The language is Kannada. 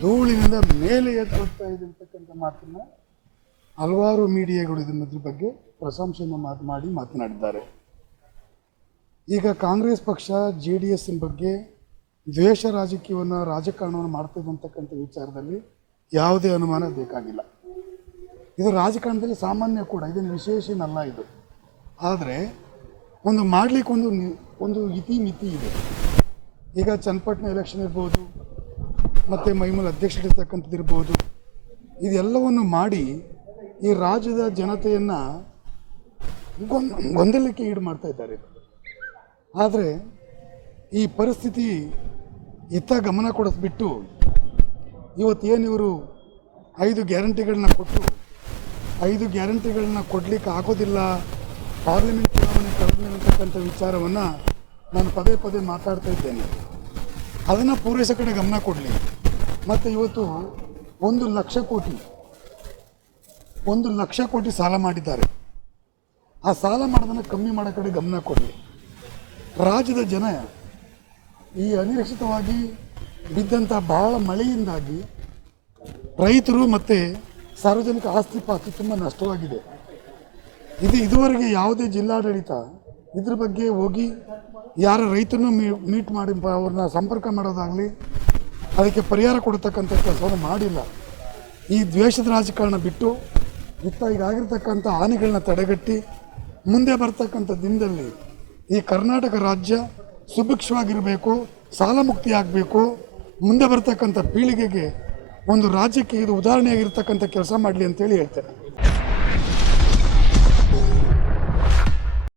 ಧೂಳಿನಿಂದ ಮೇಲೆ ಎದ್ದು ಹೋಗ್ತಾ ಇದೆ ಅಂತಕ್ಕಂಥ ಮಾತನ್ನು ಹಲವಾರು ಮೀಡಿಯಾಗಳು ಇದರ ಬಗ್ಗೆ ಪ್ರಶಂಸೆಯನ್ನು ಮಾತನಾಡಿದ್ದಾರೆ. ಈಗ ಕಾಂಗ್ರೆಸ್ ಪಕ್ಷ JDS ಬಗ್ಗೆ ದ್ವೇಷ ರಾಜಕಾರಣವನ್ನು ಮಾಡ್ತದೆ ಅಂತಕ್ಕಂಥ ವಿಚಾರದಲ್ಲಿ ಯಾವುದೇ ಅನುಮಾನ ಬೇಕಾಗಿಲ್ಲ. ಇದು ರಾಜಕಾರಣದಲ್ಲಿ ಸಾಮಾನ್ಯ ಕೂಡ, ಇದೇನು ವಿಶೇಷನಲ್ಲ ಇದು. ಆದರೆ ಒಂದು ಮಾಡಲಿಕ್ಕೆ ಒಂದು ಇತಿಮಿತಿ ಇದೆ. ಈಗ ಚನ್ನಪಟ್ಟಣ ಎಲೆಕ್ಷನ್ ಇರ್ಬೋದು, ಮತ್ತು ಮೈಮೂಲ ಅಧ್ಯಕ್ಷರಿರ್ತಕ್ಕಂಥದ್ದು ಇರ್ಬೋದು, ಇದೆಲ್ಲವನ್ನು ಮಾಡಿ ಈ ರಾಜ್ಯದ ಜನತೆಯನ್ನು ಗೊಂದಲಕ್ಕೆ ಈಡು ಮಾಡ್ತಾ ಇದ್ದಾರೆ. ಆದರೆ ಈ ಪರಿಸ್ಥಿತಿ ಇತ್ತ ಗಮನ ಕೊಡಿಸ್ಬಿಟ್ಟು ಇವತ್ತೇನು ಇವರು 5 ಗ್ಯಾರಂಟಿಗಳನ್ನ ಕೊಟ್ಟು 5 ಗ್ಯಾರಂಟಿಗಳನ್ನ ಕೊಡಲಿಕ್ಕೆ ಆಗೋದಿಲ್ಲ, ಪಾರ್ಲಿಮೆಂಟ್ ಚುನಾವಣೆ ಕಳೆದ್ಮೇಲೆ ಅಂತಕ್ಕಂಥ ವಿಚಾರವನ್ನು ನಾನು ಪದೇ ಪದೇ ಮಾತಾಡ್ತಾ ಇದ್ದೇನೆ. ಅದನ್ನು ಪೂರೈಸೋ ಕಡೆ ಗಮನ ಕೊಡಲಿ. ಮತ್ತು ಇವತ್ತು 1 ಲಕ್ಷ ಕೋಟಿ ಸಾಲ ಮಾಡಿದ್ದಾರೆ. ಆ ಸಾಲ ಮಾಡೋದನ್ನು ಕಮ್ಮಿ ಮಾಡೋ ಕಡೆ ಗಮನ ಕೊಡಲಿ. ರಾಜ್ಯದ ಜನ ಈ ಅನಿರೀಕ್ಷಿತವಾಗಿ ಬಿದ್ದಂಥ ಬಹಳ ಮಳೆಯಿಂದಾಗಿ ರೈತರು ಮತ್ತು ಸಾರ್ವಜನಿಕ ಆಸ್ತಿ ಪಾಸ್ತಿ ತುಂಬ ನಷ್ಟವಾಗಿದೆ. ಇದುವರೆಗೆ ಯಾವುದೇ ಜಿಲ್ಲಾಡಳಿತ ಇದ್ರ ಬಗ್ಗೆ ಹೋಗಿ ಯಾರ ರೈತರನ್ನು ಮೀಟ್ ಮಾಡಿ ಅವ್ರನ್ನ ಸಂಪರ್ಕ ಮಾಡೋದಾಗಲಿ, ಅದಕ್ಕೆ ಪರಿಹಾರ ಕೊಡತಕ್ಕಂಥ ಕೆಲಸವನ್ನು ಮಾಡಿಲ್ಲ. ಈ ದ್ವೇಷದ ರಾಜಕಾರಣ ಬಿಟ್ಟು ಈಗಾಗಿರ್ತಕ್ಕಂಥ ಹಾನಿಗಳನ್ನ ತಡೆಗಟ್ಟಿ ಮುಂದೆ ಬರ್ತಕ್ಕಂಥ ದಿನದಲ್ಲಿ ಈ ಕರ್ನಾಟಕ ರಾಜ್ಯ ಸುಭಿಕ್ಷವಾಗಿರಬೇಕು, ಸಾಲ ಮುಕ್ತಿ ಆಗಬೇಕು, ಮುಂದೆ ಬರ್ತಕ್ಕಂಥ ಪೀಳಿಗೆಗೆ ಒಂದು ರಾಜ್ಯಕ್ಕೆ ಇದು ಉದಾಹರಣೆಯಾಗಿರ್ತಕ್ಕಂಥ ಕೆಲಸ ಮಾಡಲಿ ಅಂತೇಳಿ ಹೇಳ್ತೇನೆ.